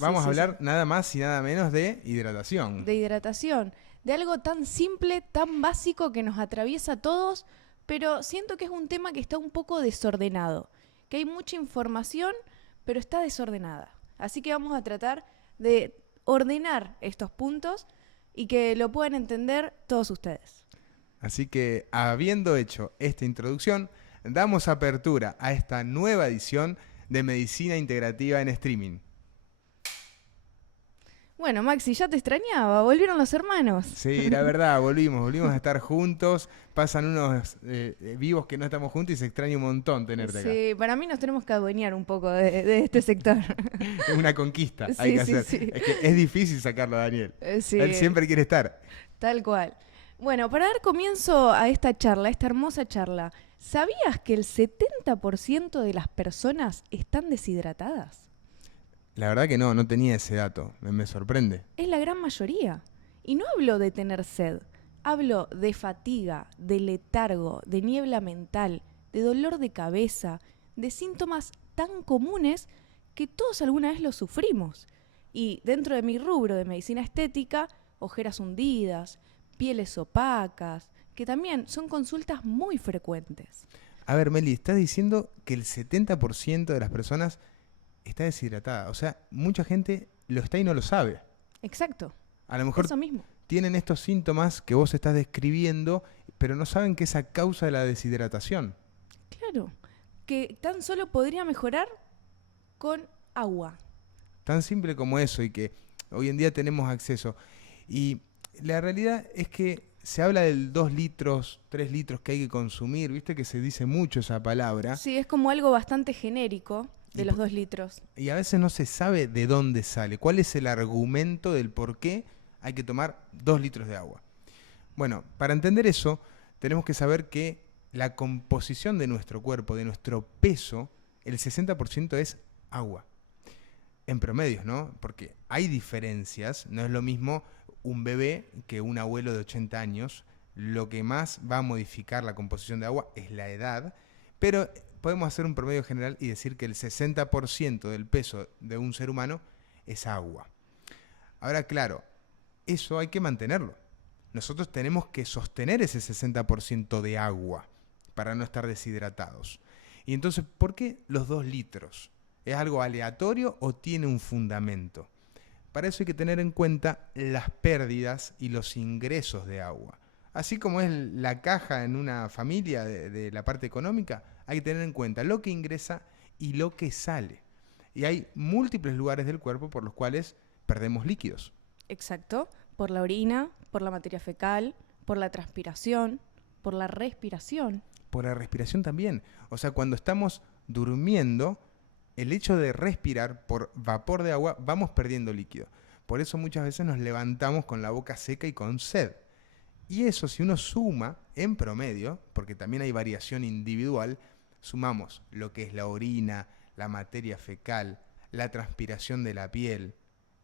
Vamos a Sí, hablar sí. nada más y nada menos de hidratación. De hidratación, de algo tan simple, tan básico que nos atraviesa a todos, pero siento que es un tema que está un poco desordenado, que hay mucha información, pero está desordenada. Así que vamos a tratar de ordenar estos puntos y que lo puedan entender todos ustedes. Así que, habiendo hecho esta introducción, damos apertura a esta nueva edición de Medicina Integrativa en Streaming. Bueno, Maxi, ya te extrañaba, volvieron los hermanos. Sí, la verdad, volvimos a estar juntos. Pasan unos vivos que no estamos juntos y se extraña un montón tenerte acá. Sí, para mí nos tenemos que adueñar un poco de este sector. Es una conquista, hay Sí, que sí, hacer. sí. Es que es difícil sacarlo a Daniel. Él Sí, siempre quiere estar. tal cual. Bueno, para dar comienzo a esta charla, a esta hermosa charla, ¿sabías que el 70% de las personas están deshidratadas? La verdad que no tenía ese dato. Me sorprende. Es la gran mayoría. Y no hablo de tener sed, hablo de fatiga, de letargo, de niebla mental, de dolor de cabeza, de síntomas tan comunes que todos alguna vez los sufrimos. Y dentro de mi rubro de medicina estética, ojeras hundidas, pieles opacas, que también son consultas muy frecuentes. A ver, Meli, estás diciendo que el 70% de las personas está deshidratada. O sea, mucha gente lo está y no lo sabe. Exacto, A lo mejor eso mismo. tienen estos síntomas que vos estás describiendo, pero no saben que es a causa de la deshidratación. Claro, que tan solo podría mejorar con agua. Tan simple como eso y que hoy en día tenemos acceso. Y la realidad es que se habla del 2 litros, 3 litros que hay que consumir, viste que se dice mucho esa palabra, Sí, es como algo bastante genérico de y, los 2 litros. y a veces no se sabe de dónde sale, cuál es el argumento del por qué hay que tomar 2 litros de agua. Bueno, para entender eso, tenemos que saber que la composición de nuestro cuerpo, de nuestro peso, el 60% es agua. En promedios, ¿no? Porque hay diferencias, no es lo mismo un bebé que un abuelo de 80 años. Lo que más va a modificar la composición de agua es la edad, pero podemos hacer un promedio general y decir que el 60% del peso de un ser humano es agua. Ahora, claro, eso hay que mantenerlo. Nosotros tenemos que sostener ese 60% de agua para no estar deshidratados. Y entonces, ¿por qué los 2 litros? ¿Es algo aleatorio o tiene un fundamento? Para eso hay que tener en cuenta las pérdidas y los ingresos de agua. Así como es la caja en una familia de la parte económica, hay que tener en cuenta lo que ingresa y lo que sale. Y hay múltiples lugares del cuerpo por los cuales perdemos líquidos. Exacto, por la orina, por la materia fecal, por la transpiración, por la respiración. Por la respiración también. O sea, cuando estamos durmiendo, el hecho de respirar por vapor de agua, vamos perdiendo líquido. Por eso muchas veces nos levantamos con la boca seca y con sed. Y eso, si uno suma en promedio, porque también hay variación individual, sumamos lo que es la orina, la materia fecal, la transpiración de la piel,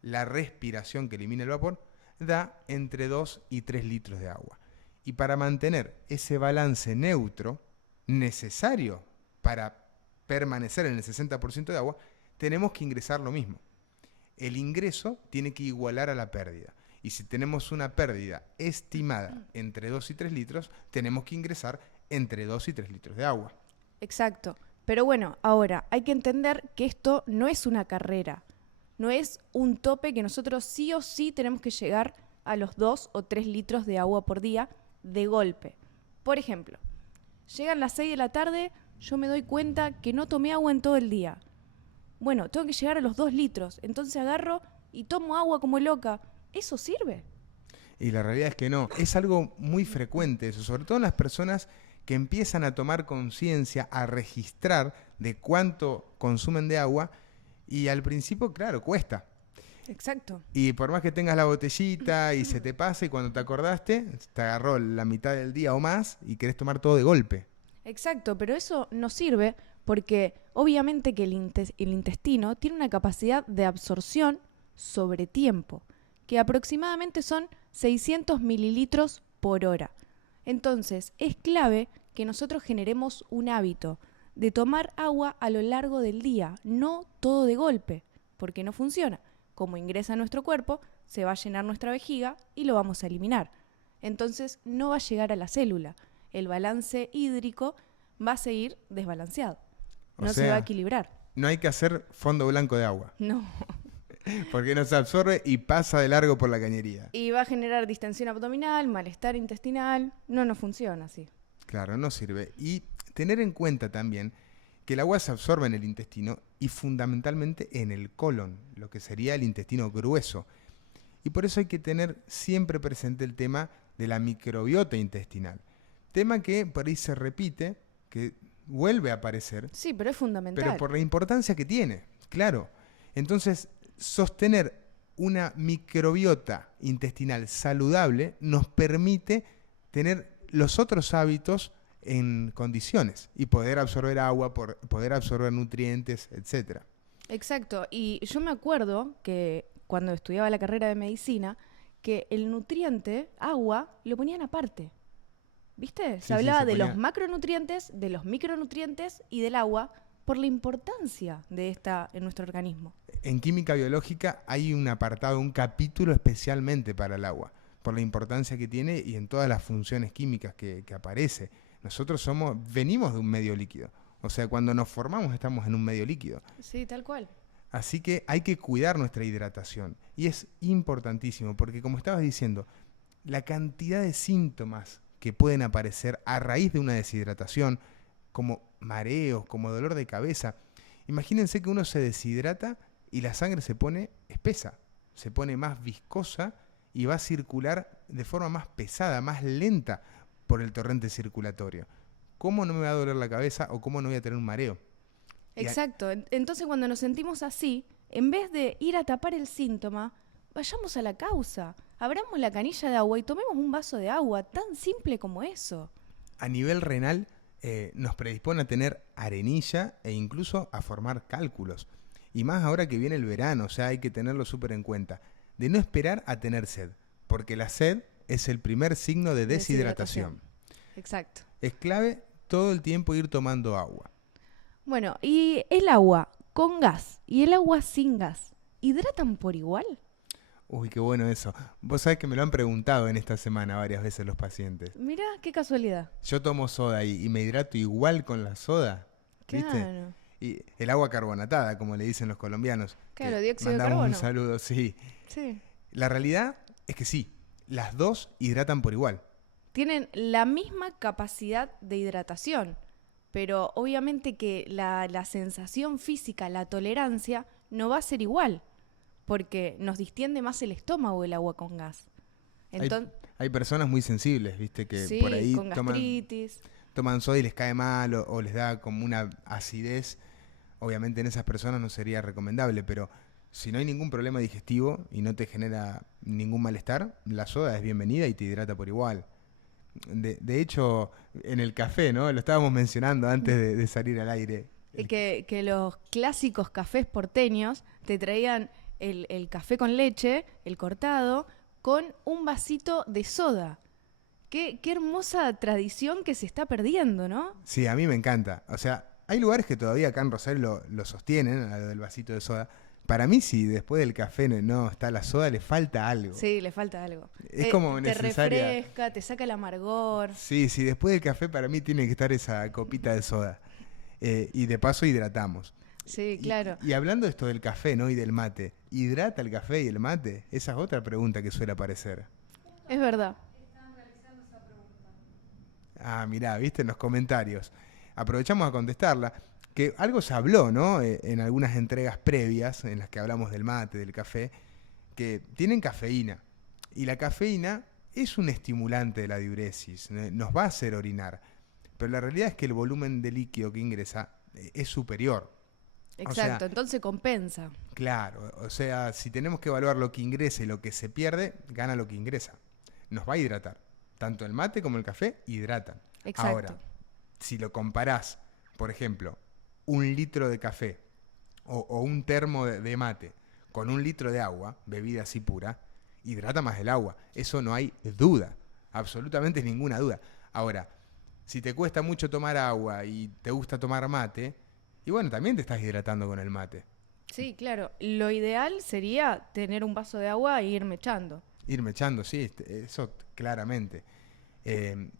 la respiración que elimina el vapor, da entre 2 y 3 litros de agua. Y para mantener ese balance neutro necesario para permanecer en el 60% de agua, tenemos que ingresar lo mismo. El ingreso tiene que igualar a la pérdida. Y si tenemos una pérdida estimada entre 2 y 3 litros, tenemos que ingresar entre 2 y 3 litros de agua. Exacto. Pero bueno, ahora hay que entender que esto no es una carrera. No es un tope que nosotros sí o sí tenemos que llegar a los 2 o 3 litros de agua por día de golpe. Por ejemplo, llegan las 6 de la tarde, yo me doy cuenta que no tomé agua en todo el día. Bueno, tengo que llegar a los 2 litros, entonces agarro y tomo agua como loca. ¿Eso sirve? Y la realidad es que no. Es algo muy frecuente eso, sobre todo en las personas que empiezan a tomar conciencia, a registrar de cuánto consumen de agua y al principio, claro, cuesta. Exacto. Y por más que tengas la botellita y se te pasa y cuando te acordaste, te agarró la mitad del día o más y querés tomar todo de golpe. Exacto, pero eso no sirve porque obviamente que el intestino tiene una capacidad de absorción sobre tiempo, que aproximadamente son 600 mililitros por hora. Entonces, es clave que nosotros generemos un hábito de tomar agua a lo largo del día, no todo de golpe. porque no funciona. Como ingresa a nuestro cuerpo, se va a llenar nuestra vejiga y lo vamos a eliminar. Entonces no va a llegar a la célula. El balance hídrico va a seguir desbalanceado. O No se va a sea, equilibrar. no hay que hacer fondo blanco de agua, No. porque no se absorbe y pasa de largo por la cañería. Y va a generar distensión abdominal, malestar intestinal. No nos funciona así. Claro, no sirve. Y tener en cuenta también que el agua se absorbe en el intestino y fundamentalmente en el colon, lo que sería el intestino grueso. Y por eso hay que tener siempre presente el tema de la microbiota intestinal. Tema que por ahí se repite, que vuelve a aparecer, Sí, pero es fundamental. pero por la importancia que tiene, claro. Entonces, sostener una microbiota intestinal saludable nos permite tener los otros hábitos en condiciones y poder absorber agua, poder absorber nutrientes, etcétera. Exacto. Y yo me acuerdo que cuando estudiaba la carrera de medicina, que el nutriente, agua, lo ponían aparte. ¿Viste? Sí, Se hablaba se de los ponía- macronutrientes, de los micronutrientes y del agua por la importancia de esta en nuestro organismo. En química biológica hay un apartado, un capítulo especialmente para el agua, por la importancia que tiene y en todas las funciones químicas que aparece. Nosotros venimos de un medio líquido. O sea, cuando nos formamos estamos en un medio líquido. Sí, tal cual. Así que hay que cuidar nuestra hidratación. Y es importantísimo, porque como estabas diciendo, la cantidad de síntomas que pueden aparecer a raíz de una deshidratación, como mareos, como dolor de cabeza. Imagínense que uno se deshidrata y la sangre se pone espesa, se pone más viscosa y va a circular de forma más pesada, más lenta por el torrente circulatorio. ¿Cómo no me va a doler la cabeza o cómo no voy a tener un mareo? Exacto. Entonces, cuando nos sentimos así, en vez de ir a tapar el síntoma, vayamos a la causa. Abramos la canilla de agua y tomemos un vaso de agua, tan simple como eso. A nivel renal nos predispone a tener arenilla e incluso a formar cálculos. Y más ahora que viene el verano, o sea, hay que tenerlo súper en cuenta. De no esperar a tener sed, porque la sed es el primer signo de deshidratación. Exacto. Es clave todo el tiempo ir tomando agua. Bueno, ¿y el agua con gas y el agua sin gas hidratan por igual? Uy, qué bueno eso. Vos sabés que me lo han preguntado en esta semana varias veces los pacientes. Mirá, qué casualidad. Yo tomo soda y me hidrato igual con la soda, ¿viste? Claro. Y el agua carbonatada, como le dicen los colombianos. Claro, que dióxido de mandamos carbono. un saludo, sí. Sí. La realidad es que sí, las dos hidratan por igual. Tienen la misma capacidad de hidratación, pero obviamente que la sensación física, la tolerancia, no va a ser igual, porque nos distiende más el estómago el agua con gas. Entonces, Hay personas muy sensibles, ¿viste? Que sí, por ahí con gastritis. toman soda y les cae mal o les da como una acidez. Obviamente en esas personas no sería recomendable, pero si no hay ningún problema digestivo y no te genera ningún malestar, la soda es bienvenida y te hidrata por igual. De hecho, en el café, ¿no? Lo estábamos mencionando antes de salir al aire. Que los clásicos cafés porteños te traían el café con leche, el cortado, con un vasito de soda. Qué hermosa tradición que se está perdiendo, ¿no? Sí, a mí me encanta. O sea, hay lugares que todavía acá en Rosario lo sostienen, a lo del vasito de soda. Para mí, si después del café no está la soda, le falta algo. Sí, le falta algo. Es como te necesaria. refresca, te saca el amargor. Sí, sí, después del café para mí tiene que estar esa copita de soda. Y de paso hidratamos. Sí, claro. Y hablando de esto del café, ¿no? Y del mate, ¿hidrata el café y el mate? Esa es otra pregunta que suele aparecer. Es verdad. Ah, mirá, viste en los comentarios. Aprovechamos a contestarla. Que algo se habló, ¿no? En algunas entregas previas, en las que hablamos del mate, del café, que tienen cafeína. Y la cafeína es un estimulante de la diuresis, nos va a hacer orinar. Pero la realidad es que el volumen de líquido que ingresa es superior. Exacto, sea, entonces compensa. Claro, o sea, si tenemos que evaluar lo que ingresa y lo que se pierde, gana lo que ingresa. Nos va a hidratar. Tanto el mate como el café hidratan. Exacto. Ahora, si lo comparás, por ejemplo, 1 litro de café o un termo de mate con 1 litro de agua, bebida así pura, hidrata más el agua. Eso no hay duda, absolutamente ninguna duda. Ahora, si te cuesta mucho tomar agua y te gusta tomar mate, y bueno, también te estás hidratando con el mate. Sí, claro. Lo ideal sería tener un vaso de agua e irme echando. Irme echando, sí, eso claramente.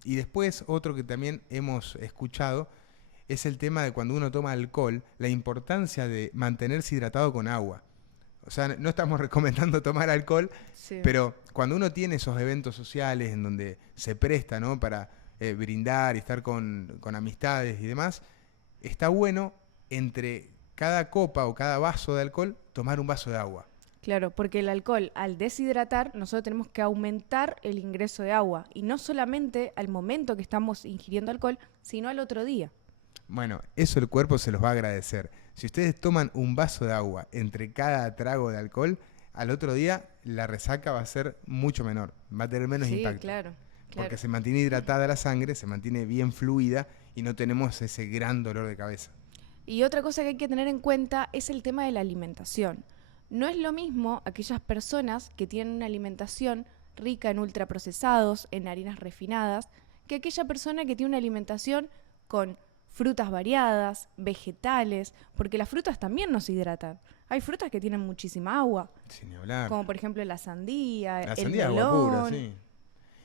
Y después, otro que también hemos escuchado es el tema de cuando uno toma alcohol, la importancia de mantenerse hidratado con agua. O sea, no estamos recomendando tomar alcohol, Sí. pero cuando uno tiene esos eventos sociales en donde se presta, ¿no?, para brindar y estar con amistades y demás, está bueno entre cada copa o cada vaso de alcohol tomar un vaso de agua. Claro, porque el alcohol, al deshidratar, nosotros tenemos que aumentar el ingreso de agua. Y no solamente al momento que estamos ingiriendo alcohol, sino al otro día. Bueno, eso el cuerpo se los va a agradecer. Si ustedes toman un vaso de agua entre cada trago de alcohol, al otro día la resaca va a ser mucho menor, va a tener menos Sí, impacto. claro, Porque claro. se mantiene hidratada la sangre, se mantiene bien fluida y no tenemos ese gran dolor de cabeza. Y otra cosa que hay que tener en cuenta es el tema de la alimentación. No es lo mismo aquellas personas que tienen una alimentación rica en ultraprocesados, en harinas refinadas, que aquella persona que tiene una alimentación con frutas variadas, vegetales, porque las frutas también nos hidratan. Hay frutas que tienen muchísima agua, Sin ni hablar. como por ejemplo la sandía, La el sandía es agua pura, melón. sí.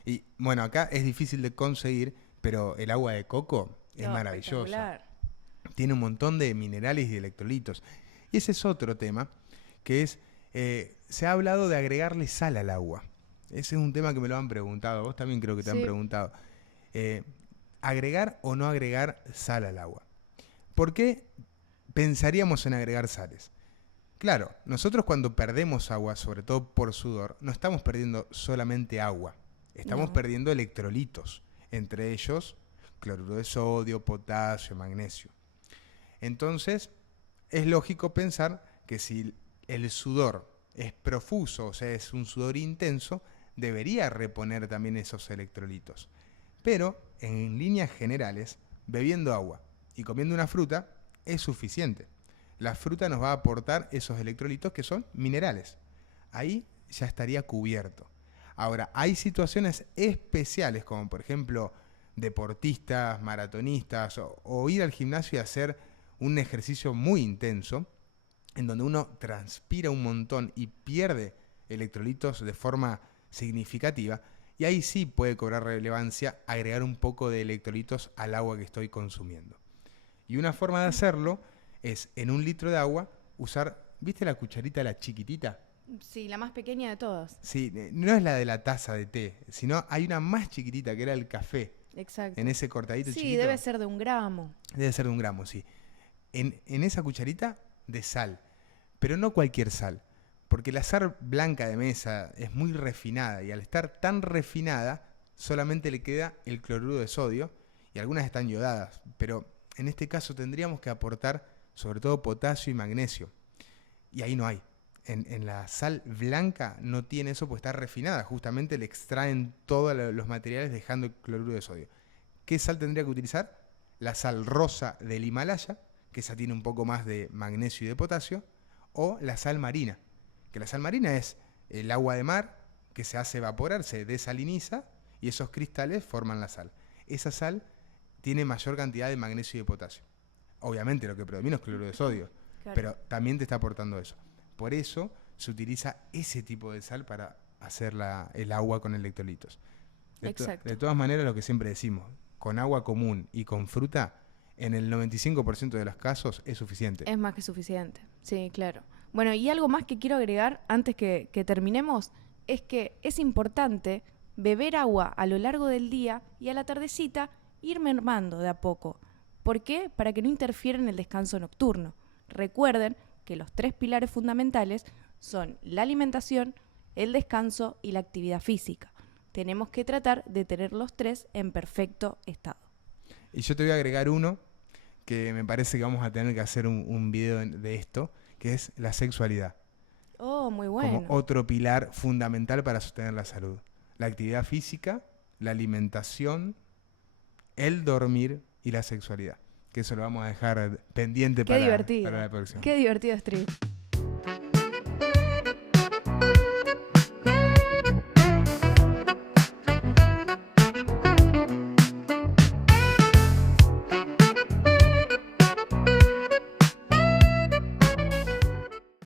Y bueno, acá es difícil de conseguir, pero el agua de coco es No, maravillosa. espectacular. Tiene un montón de minerales y electrolitos. Y ese es otro tema, que es, se ha hablado de agregarle sal al agua. Ese es un tema que me lo han preguntado, vos también creo que te han Sí, preguntado. Eh, ¿Agregar o no agregar sal al agua? ¿Por qué pensaríamos en agregar sales? Claro, nosotros cuando perdemos agua, sobre todo por sudor, no estamos perdiendo solamente agua, estamos no. perdiendo electrolitos, entre ellos cloruro de sodio, potasio, magnesio. Entonces, es lógico pensar que si el sudor es profuso, o sea, es un sudor intenso, debería reponer también esos electrolitos. Pero, en líneas generales, bebiendo agua y comiendo una fruta es suficiente. La fruta nos va a aportar esos electrolitos que son minerales. Ahí ya estaría cubierto. Ahora, hay situaciones especiales, como por ejemplo deportistas, maratonistas, o ir al gimnasio y hacer un ejercicio muy intenso, en donde uno transpira un montón y pierde electrolitos de forma significativa, y ahí sí puede cobrar relevancia agregar un poco de electrolitos al agua que estoy consumiendo. Y una forma de hacerlo es, en un litro de agua, usar, ¿viste la cucharita, la chiquitita? Sí, la más pequeña de todas. Sí, no es la de la taza de té, sino hay una más chiquitita que era el café, en Exacto. ese cortadito Sí, debe chiquito. ser de 1 gramo. Debe ser de 1 gramo, sí. En esa cucharita de sal, pero no cualquier sal, porque la sal blanca de mesa es muy refinada y al estar tan refinada solamente le queda el cloruro de sodio y algunas están yodadas, pero en este caso tendríamos que aportar sobre todo potasio y magnesio y ahí no hay. En la sal blanca no tiene eso porque está refinada, justamente le extraen todos los materiales dejando el cloruro de sodio. ¿Qué sal tendría que utilizar? La sal rosa del Himalaya, que esa tiene un poco más de magnesio y de potasio, o la sal marina, que la sal marina es el agua de mar que se hace evaporar, se desaliniza y esos cristales forman la sal. Esa sal tiene mayor cantidad de magnesio y de potasio. Obviamente lo que predomina es cloruro de sodio, Claro. pero también te está aportando eso. Por eso se utiliza ese tipo de sal para hacer el agua con electrolitos. De Exacto. todas maneras, lo que siempre decimos, con agua común y con fruta, en el 95% de los casos es suficiente. Es más que suficiente. Sí, claro. Bueno, y algo más que quiero agregar antes que terminemos es que es importante beber agua a lo largo del día y a la tardecita ir mermando de a poco. ¿Por qué? Para que no interfiera en el descanso nocturno. Recuerden que los 3 pilares fundamentales son la alimentación, el descanso y la actividad física. Tenemos que tratar de tener los 3 en perfecto estado. Y yo te voy a agregar uno que me parece que vamos a tener que hacer un video de esto, que es la sexualidad, Oh, muy como bueno. otro pilar fundamental para sostener la salud. La actividad física, la alimentación, el dormir y la sexualidad. Que eso lo vamos a dejar pendiente Qué para divertido. la próxima. Qué divertido stream.